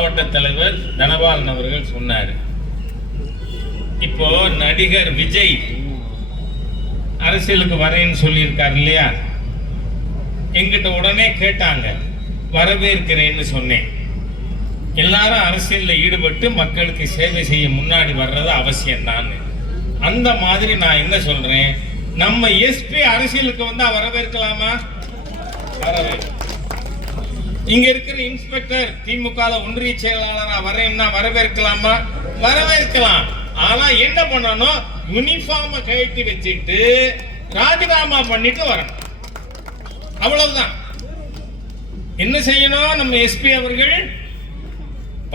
மாவட்ட தலைவர் தனபாலன் அவர்கள் சொன்னார். இப்போ நடிகர் விஜய் அரசியலுக்கு வரேன்னு சொல்லியிருக்காரு இல்லையா? எங்கிட்ட உடனே கேட்டாங்க, வரவேற்கிறேன்னு சொன்னேன். எல்லாரும் அரசியலில் ஈடுபட்டு மக்களுக்கு சேவை செய்ய முன்னாடி வர்றது அவசியம் தான். அந்த மாதிரி நான் என்ன சொல்றேன், நம்ம எஸ்பி அரசியலுக்கு வந்தா வரவேற்கலாமா? இங்க இருக்கிற இன்ஸ்பெக்டர் திமுக ஒன்றிய செயலாளரா வரேன்னா வரவேற்கலாமா? வரவேற்கலாம். ஆனா என்ன பண்ணணும், யூனிஃபார்ம் கழட்டி வச்சுட்டு ராஜினாமா பண்ணிட்டு வரணும். அவ்வளவுதான். என்ன செய்யணும், நம்ம எஸ்பி அவர்கள்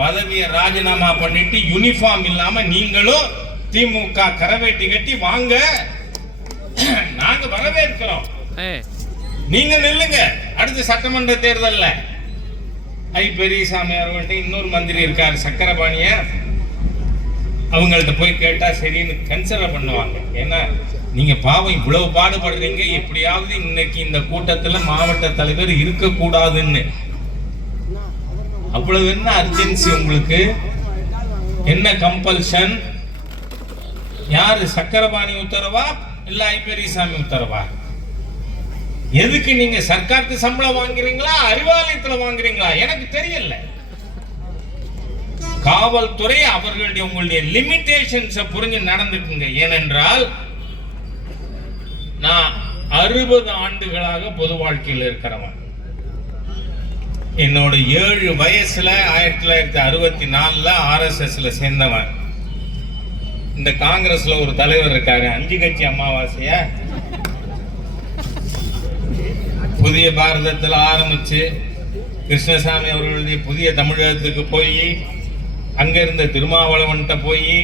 பதவியை ராஜினாமா பண்ணிட்டு யூனிஃபார்ம் இல்லாம நீங்களும் திமுக கரவேட்டி கட்டி வாங்க, நாங்க வரவேற்கிறோம், நீங்க நில்லுங்க. அடுத்த சட்டமன்ற தேர்தல்ல பெரியசாமி அவர்கள்ட்ட இன்னொரு மந்திரி இருக்காரு சக்கரபாணிய, அவங்கள்ட்ட போய் கேட்டா சரின்னு கன்சிடர் பண்ணுவாங்க. ஏன்னா நீங்க பாவம் இவ்வளவு பாடுபடுறீங்க, எப்படியாவது இன்னைக்கு இந்த கூட்டத்துல மாவட்ட தலைவர் இருக்கக்கூடாதுன்னு. அவ்வளவு என்ன அர்ஜென்சி உங்களுக்கு? என்ன கம்பல்ஷன்? யாரு, சக்கரபாணி உத்தரவா இல்ல பெரியசாமி உத்தரவா? எதுக்கு நீங்க சர்க்காருக்கு சம்பளம் வாங்குறீங்களா, அறிவாலயத்துல வாங்குறீங்களா? எனக்கு தெரியல. காவல்துறை அவர்களுடைய உங்களுடைய லிமிடேஷன்ஸை புரிஞ்சு நடந்துக்குங்க. ஏனென்றால் நான் 60 ஆண்டுகளாக பொது வாழ்க்கையில் இருக்கிறவன். என்னோட 7 வயசுல 1964 RSSல சேர்ந்தவன். இந்த காங்கிரஸ்ல ஒரு தலைவர் இருக்காரு, 5 கட்சி அமாவாசைய புதிய பாரதத்தில் ஆரம்பிச்சு கிருஷ்ணசாமி அவர்களுடைய புதிய தமிழகத்துக்கு போய் அங்கிருந்து திருமாவளவன்கிட்ட போய்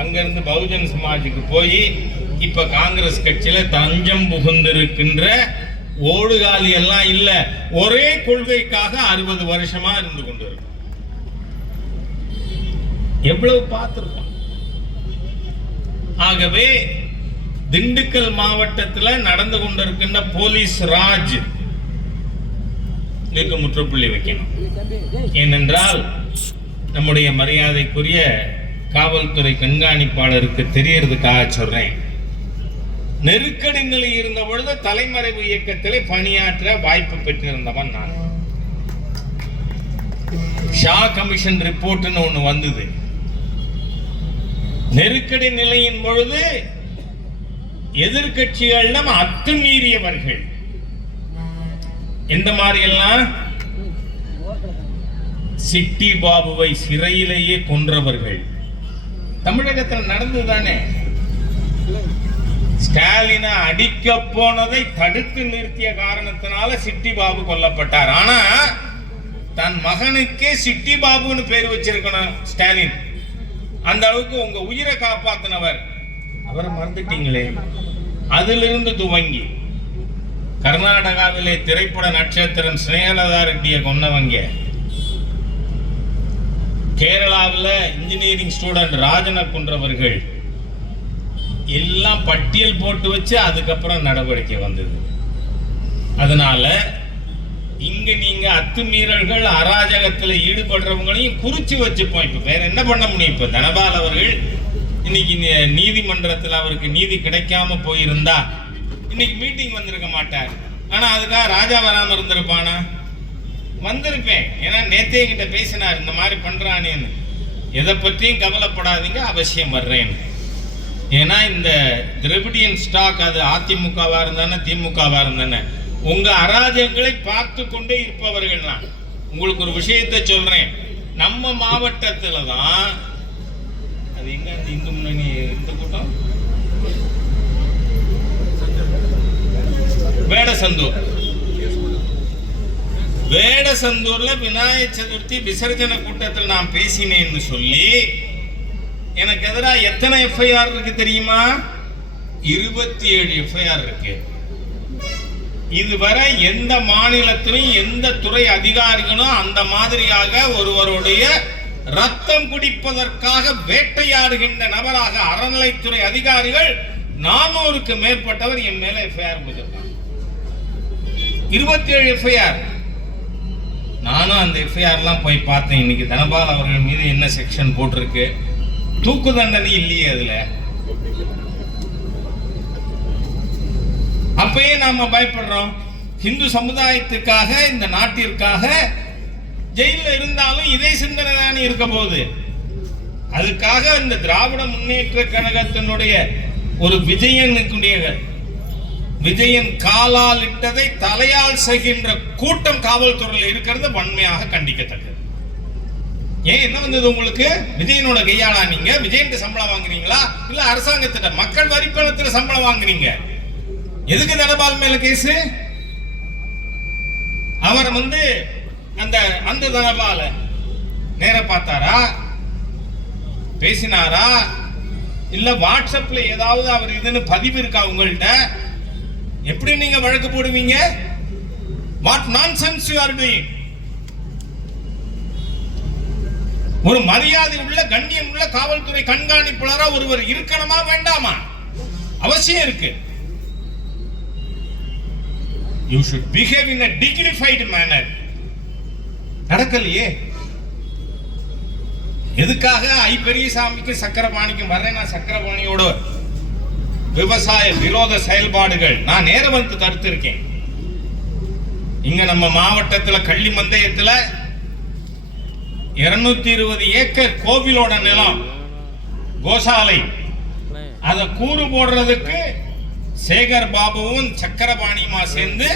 அங்கிருந்து பகுஜன் சமாஜுக்கு போய் இப்ப காங்கிரஸ் கட்சியில தஞ்சம் புகுந்திருக்கின்ற ஓடுகாலி எல்லாம் இல்ல, ஒரே கொள்கைக்காக 60 வருஷமா இருந்து கொண்டிருக்கும். எவ்வளவு பார்த்திருக்கோம். ஆகவே திண்டுக்கல் மாவட்டத்தில் நடந்து கொண்டிருக்கின்ற போலீஸ் ராஜ் முற்றுப்புள்ளி வைக்கணும். ஏனென்றால் நம்முடைய மரியாதைக்குரிய காவல்துறை கண்காணிப்பாளருக்கு தெரியறதுக்காக சொல்றேன். நெருக்கடி நிலை இருந்த பொழுது தலைமறைவு இயக்கத்திலே பணியாற்ற வாய்ப்பு பெற்றிருந்தவன் நான். ஷா கமிஷன் ரிப்போர்ட்னு ஒண்ணு வந்தது. நெருக்கடி நிலையின் பொழுது எதிர்கட்சிகளிடம் அத்துமீறியவர்கள் எந்த மாதிரி எல்லாம், சிட்டி பாபுவை சிறையிலேயே கொன்றவர்கள் தமிழகத்தில் நடந்துதானே. ஸ்டாலினை அடிக்க போனதை தடுத்து நிறுத்திய காரணத்தினால சிட்டி பாபு கொல்லப்பட்டார். ஆனா தன் மகனுக்கே சிட்டி பாபுன்னு பேர் வச்சிருக்கணும் ஸ்டாலின். அந்த அளவுக்கு உங்க உயிரை காப்பாத்தினவர், அவரை மறந்துட்டீங்களே. அதிலிருந்து துவங்கி கர்நாடகாவிலே திரைப்பட நட்சத்திரம் ஸ்னேகலதா ரெட்டியை கொன்னவங்க, கேரளாவில் இன்ஜினியரிங் ஸ்டூடெண்ட் ராஜனை கொன்றவர்கள் எல்லாம் பட்டியல் போட்டு வச்சு அதுக்கப்புறம் நடவடிக்கை வந்தது. அதனால இங்க நீங்க அத்துமீறல்கள் அராஜகத்தில் ஈடுபடுறவங்களையும் குறிச்சு வச்சுப்போம். இப்ப வேற என்ன பண்ண முடியும்? இப்ப தனபால் அவர்கள் இன்னைக்கு நீதிமன்றத்தில் அவருக்கு நீதி கிடைக்காம போயிருந்தா இன்னைக்கு மீட்டிங் வந்திருக்க மாட்டார். ஆனா அதுக்காக ராஜா வராம இருந்திருப்பானா? வந்திருப்பேன். ஏன்னா நேத்தே கிட்ட பேசினார், இந்த மாதிரி பண்றானேன்னு. எதை பற்றியும் கவலைப்படாதீங்க, அவசியம் வர்றேன். ஏன்னா இந்த திராவிடியன் ஸ்டாக் அது அதிமுகவா இருந்தானே திமுகவா இருந்தானே, உங்க அராஜகங்களை பார்த்து கொண்டே இருப்பவர்கள் தான். உங்களுக்கு ஒரு விஷயத்தை சொல்றேன், நம்ம மாவட்டத்துல தான் அது எங்க அந்த இந்து முன்னணி இந்த கூட்டம் வேடசந்தூர்ல விநாயகர் சதுர்த்தி விசர்ஜன கூட்டத்தில் நான் பேசினேன்னு சொல்லி எனக்கு எதிராக எத்தனை எஃப்ஐஆர் இருக்கு தெரியுமா? 27 எஃப்ஐஆர் இருக்கு. இதுவரை எந்த மாநிலத்திலும் எந்த துறை அதிகாரிகளும் அந்த மாதிரியாக ஒருவருடைய ரத்தம் குடிப்பதற்காக வேட்டையாடுகின்ற நபராக அறநிலைத்துறை அதிகாரிகள் 400க்கு மேற்பட்டவர் என் மேல எஃப்ஐஆர் கொடுத்திருக்காங்க. 27 எஃப்ஐஆர். நானும் அந்த எஃப்ஐஆர்லாம் போய் பார்த்தேன். இன்னைக்கு தனபால் அவர்கள் மீது என்ன செக்ஷன் போட்டிருக்கு? தூக்கு தண்டனை இல்லையே அதுல. அப்பயே நாம பயப்படுறோம். இந்து சமுதாயத்துக்காக, இந்த நாட்டிற்காக ஜெயில இருந்தாலும் இதே சிந்தனை தானே இருக்க போகுது. அதுக்காக இந்த திராவிட முன்னேற்ற கழகத்தினுடைய ஒரு விஜயன் காலால் இட்டதை தலையால் செய்கின்ற கூட்டம் காவல்துறையில் இருக்கிறது வன்மையாக கண்டிக்கத்தக்கது. ஏன் என்ன வந்தது உங்களுக்கு? விஜயனோட கையாளா நீங்க? விஜயன் சம்பளம் வாங்குறீங்களா இல்ல அரசாங்கத்திட்ட மக்கள் வரிப்பணத்துல சம்பளம் வாங்குறீங்க? எதுக்கு தனபால் மேல கேஸ்? அவர் அந்த தனபால நேர பார்த்தாரா, பேசினாரா, இல்ல வாட்ஸ்அப்ல ஏதாவது அவர் இதுன்னு பதிவு இருக்கா உங்கள்கிட்ட? எப்படி நீங்க வழக்கு போடுவீங்க? What nonsense you are doing? ஒரு மரியாதை உள்ள கண்ணியம் உள்ள காவல்துறை கண்காணிப்பாளரா ஒருவர் இருக்கணுமா வேண்டாமா? அவசியம் இருக்கு. You should behave in a dignified manner. நடக்கலையே. எதுக்காக ஐ பெரியசாமிக்கு சக்கரபாணிக்கும் வரேன்? நான் சக்கரபாணியோட விவசாய விரோத செயல்பாடுகள் நான் நேரம் வந்து தடுத்திருக்கேன். இங்க நம்ம மாவட்டத்தில் கள்ளி மந்தயத்தில் 220 ஏக்கர் கோவிலோட நிலம் கோசாலை, அதை கூறு போடுறதுக்கு சேகர் பாபுவும் சக்கரபாணியுமா சேர்ந்து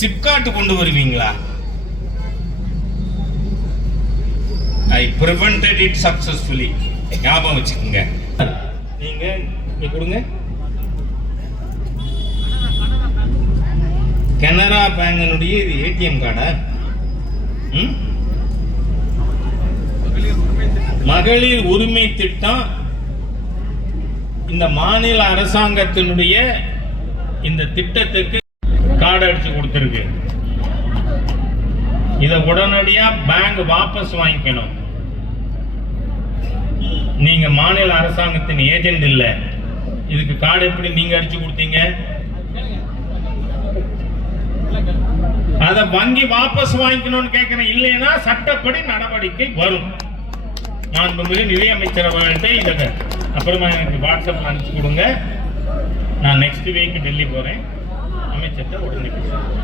சிப்காட் கொண்டு வருவீங்களா? I prevented it successfully. ஞாபகம் வச்சுக்கோங்க. நீங்க இங்க கொடுங்க. கனரா பேங்கினுடைய இது ஏடிஎம் கார்டா? மகளிர் உரிமை திட்டம் இந்த மாநில அரசாங்கத்தினுடைய இந்த திட்டத்துக்கு கார்டு அடிச்சு கொடுத்திருக்கு. இதை உடனடியா பேங்க் வாபஸ் வாங்கிக்கணும். நீங்க மாநில அரசாங்கத்தின் ஏஜென்ட் இல்ல. இதுக்கு கார்டு எப்படி நீங்க அடிச்சு கொடுத்தீங்க? அத வங்கி வாபஸ் வாங்கிக்கணும்னு கேட்கிறேன். இல்லைன்னா சட்டப்படி நடவடிக்கை வரும். மாண்புமிகு நிதியமைச்சர் அவர்கள்ட்ட இதை அப்புறமா எனக்கு வாட்ஸ்அப்ல அனுப்பிச்சு கொடுங்க. நான் நெக்ஸ்ட் வீக் டெல்லி போறேன். அமைச்சர்கிட்ட உடனே